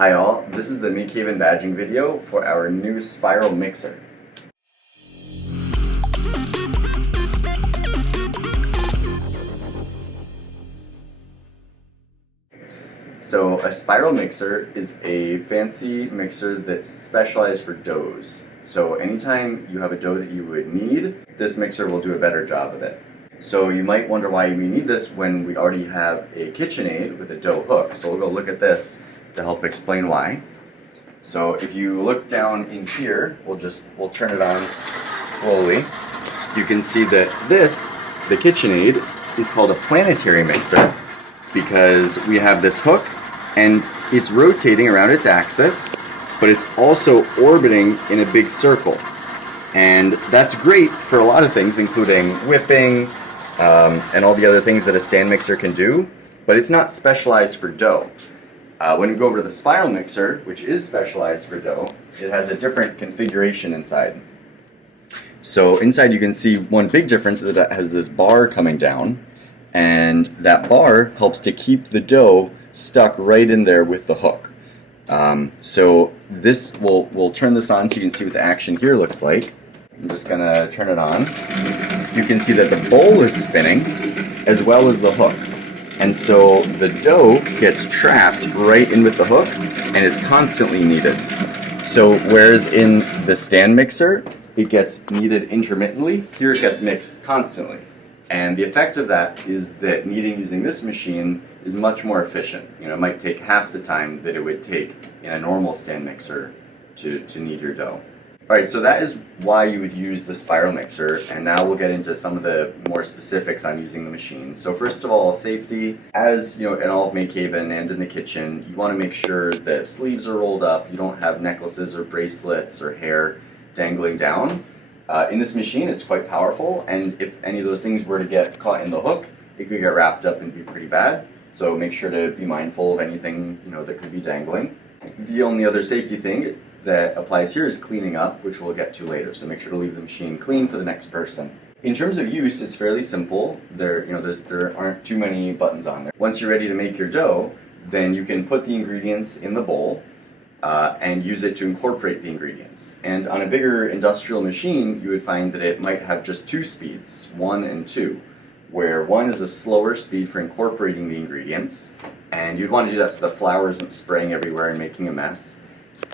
Hi all, this is the MakeHaven badging video for our new spiral mixer. So a spiral mixer is a fancy mixer that's specialized for doughs. So anytime you have a dough that you would need, this mixer will do a better job of it. So you might wonder why we need this when we already have a KitchenAid with a dough hook. So we'll go look at this to help explain why. So if you look down in here, we'll turn it on slowly. You can see that the KitchenAid, is called a planetary mixer because we have this hook and it's rotating around its axis, but it's also orbiting in a big circle. And that's great for a lot of things, including whipping and all the other things that a stand mixer can do, but it's not specialized for dough. When we go over to the spiral mixer, which is specialized for dough, it has a different configuration inside. So inside you can see one big difference is that it has this bar coming down, and that bar helps to keep the dough stuck right in there with the hook. So this we'll turn this on so you can see what the action here looks like. I'm just gonna turn it on. You can see that the bowl is spinning as well as the hook. And so the dough gets trapped right in with the hook and is constantly kneaded. So whereas in the stand mixer, it gets kneaded intermittently, here it gets mixed constantly. And the effect of that is that kneading using this machine is much more efficient. You know, it might take half the time that it would take in a normal stand mixer to knead your dough. Alright, so that is why you would use the spiral mixer, and now we'll get into some of the more specifics on using the machine. So first of all, safety. As you know, in all of MakeHaven and in the kitchen, you want to make sure that sleeves are rolled up, you don't have necklaces or bracelets or hair dangling down. In this machine, it's quite powerful, and if any of those things were to get caught in the hook, it could get wrapped up and be pretty bad. So make sure to be mindful of anything that could be dangling. The only other safety thing that applies here is cleaning up, which we'll get to later. So make sure to leave the machine clean for the next person. In terms of use, it's fairly simple. There aren't too many buttons on there. Once you're ready to make your dough, then you can put the ingredients in the bowl and use it to incorporate the ingredients. And on a bigger industrial machine, you would find that it might have just two speeds, 1 and 2, where 1 is a slower speed for incorporating the ingredients, and you'd want to do that so the flour isn't spraying everywhere and making a mess.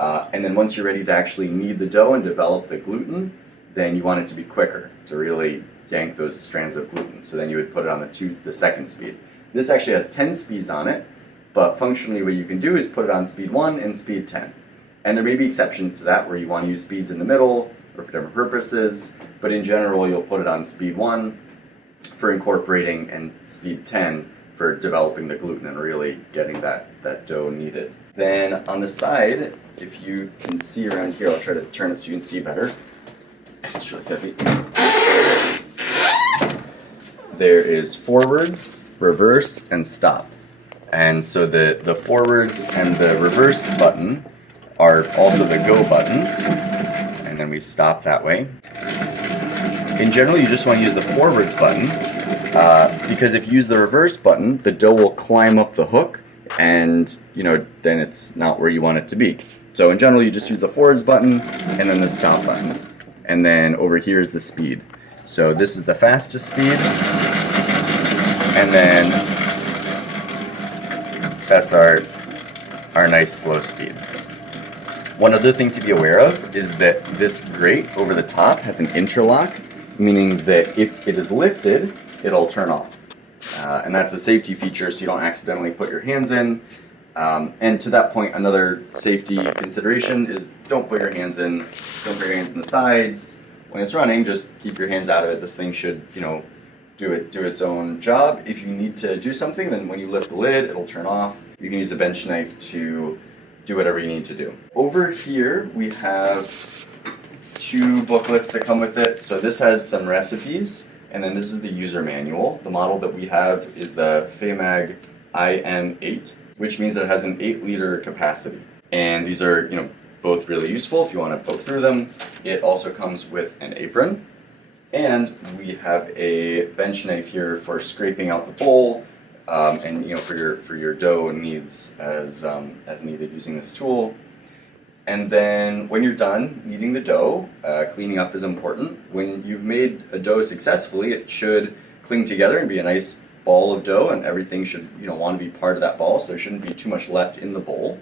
And then once you're ready to actually knead the dough and develop the gluten, then you want it to be quicker to really yank those strands of gluten. So then you would put it on the second speed. This actually has 10 speeds on it, but functionally what you can do is put it on speed 1 and speed 10. And there may be exceptions to that where you want to use speeds in the middle or for different purposes, but in general you'll put it on speed 1 for incorporating and speed 10 for developing the gluten and really getting that dough kneaded. Then on the side, if you can see around here, I'll try to turn it so you can see better. It's really heavy. There is forwards, reverse, and stop. And so the forwards and the reverse button are also the go buttons, and then we stop that way. In general, you just want to use the forwards button because if you use the reverse button, the dough will climb up the hook, and then it's not where you want it to be. So in general, you just use the forwards button and then the stop button, and then over here is the speed. So this is the fastest speed, and then that's our nice slow speed. One other thing to be aware of is that this grate over the top has an interlock, meaning that if it is lifted, it'll turn off. And that's a safety feature so you don't accidentally put your hands in. And to that point, another safety consideration is don't put your hands in. Don't put your hands in the sides. When it's running, just keep your hands out of it. This thing should, do its own job. If you need to do something, then when you lift the lid, it'll turn off. You can use a bench knife to do whatever you need to do. Over here, we have 2 booklets that come with it. So this has some recipes, and then this is the user manual. The model that we have is the Famag IM-8, which means that it has an 8-liter capacity. And these are, both really useful if you want to poke through them. It also comes with an apron, and we have a bench knife here for scraping out the bowl and for your dough needs as needed using this tool. And then when you're done kneading the dough, cleaning up is important. When you've made a dough successfully, it should cling together and be a nice ball of dough, and everything should want to be part of that ball, so there shouldn't be too much left in the bowl.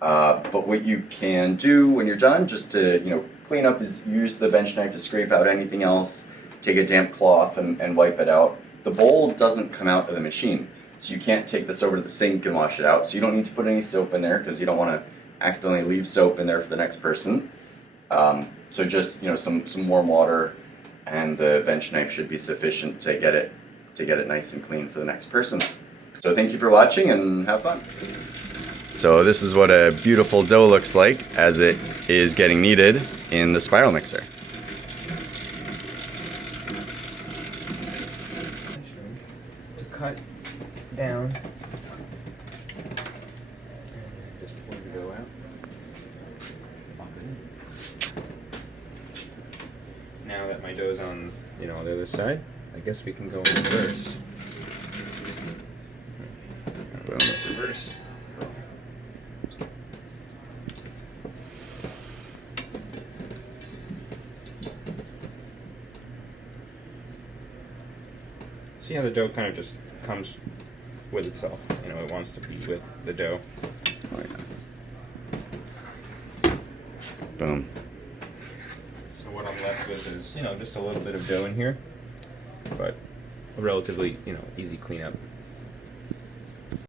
But what you can do when you're done, just to clean up, is use the bench knife to scrape out anything else. Take a damp cloth and wipe it out. The bowl doesn't come out of the machine, so you can't take this over to the sink and wash it out. So you don't need to put any soap in there, because you don't want to accidentally leave soap in there for the next person. So just some warm water and the bench knife should be sufficient to get it nice and clean for the next person. So thank you for watching and have fun. So this is what a beautiful dough looks like as it is getting kneaded in the spiral mixer. To cut down. Just pour the dough out. Now that my dough's on, the other side, I guess we can go in reverse. Reverse. See how the dough kind of just comes with itself. It wants to be with the dough. Oh, yeah. Boom. So what I'm left with is, just a little bit of dough in here, but a relatively, easy cleanup.